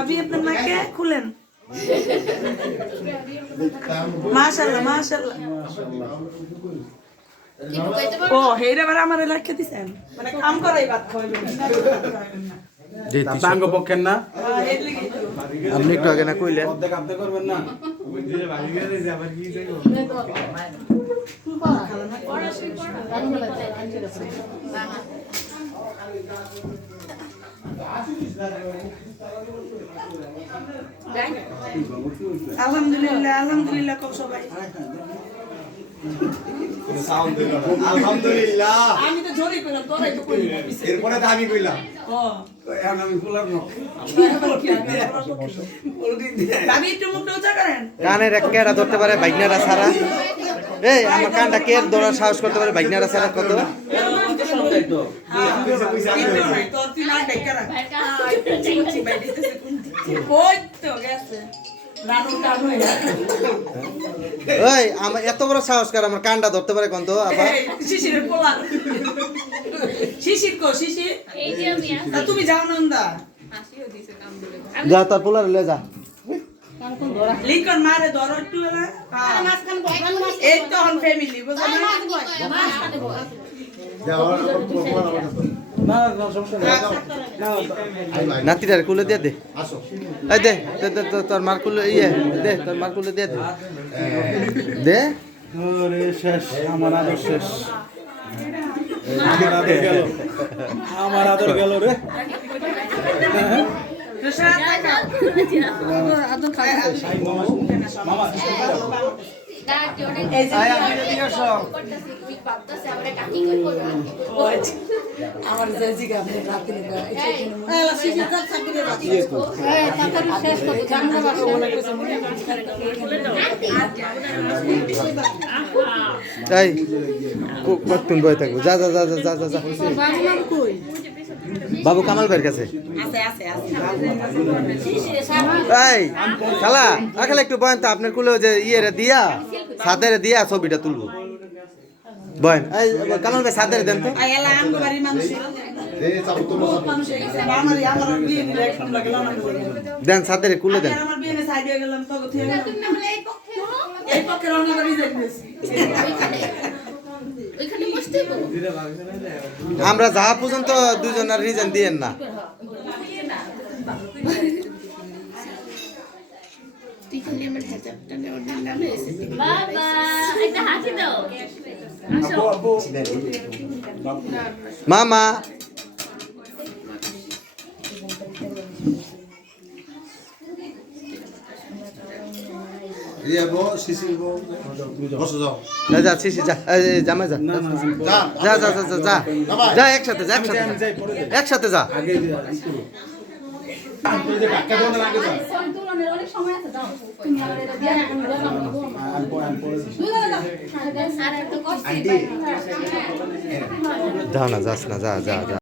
ভাবি আপনার নাকে খুলেন মাশাআল্লাহ মাশাআল্লাহ ও হেইরা বারে আমারে লাইকে দিছেন মানে কাম করাই বাদ খাইবেন না তাঙ্গ পক্ষের না আপনি একটু আগে না কইলেন আপনি করবেন না আলহামদুলিল্লাহ আলহামদুলিল্লাহ কও সবাই আলহামদুলিল্লাহ আমি তো জোরে কইলাম তোরাই তো কইলি এরপরে তো আমি কইলাম ও এখন আমি কইলাম না ভাবি একটু মুখটা উঁচা করেন কানের এক কেড়া ধরতে পারে বাইকনারা ছাড়া এই আমার কানটা কে ধরার সাহস করতে পারে বাইকনারা ছাড়া কত ওই আমার এত বড় সাহস কার আমার কানটা ধরতে পারে কোন তো আপা শিশিরের পোলা শিশির কো শিশির তুমি যাও নন্দা যা তার পোলার লে যা লিঙ্কন মারে ধরো একটু এলা এই তো হন ফ্যামিলি বুঝছো না নাতিটার কুলে দিয়ে দে এই দে তোর মার কুলে ইয়ে দে তোর মার কুলে দিয়ে দে দে ওরে শেষ আমার আদর শেষ আমার আদর গেল রে মামা আমার জাজিকা আপনি রাতে তাই কতক্ষণ বয়ে থাকবো যা যা যা যা যা যা বাবু কামাল ভাইয়ের কাছে এই খালা খালা একটু বয়েন তো আপনার কুলে যে ইয়ে দিয়া সাদের দিয়া ছবিটা তুলবো বয়েন এই কামাল ভাই সাদের দেন তো দেন সাদের কুলে দেন আমরা যা পর্যন্ত দুজনের রিজন দিয়েন না মামা যা শিশি যা জামা যা যা যা যা যা যা একসাথে যা একসাথে যা যাও না যাস না যা যা যা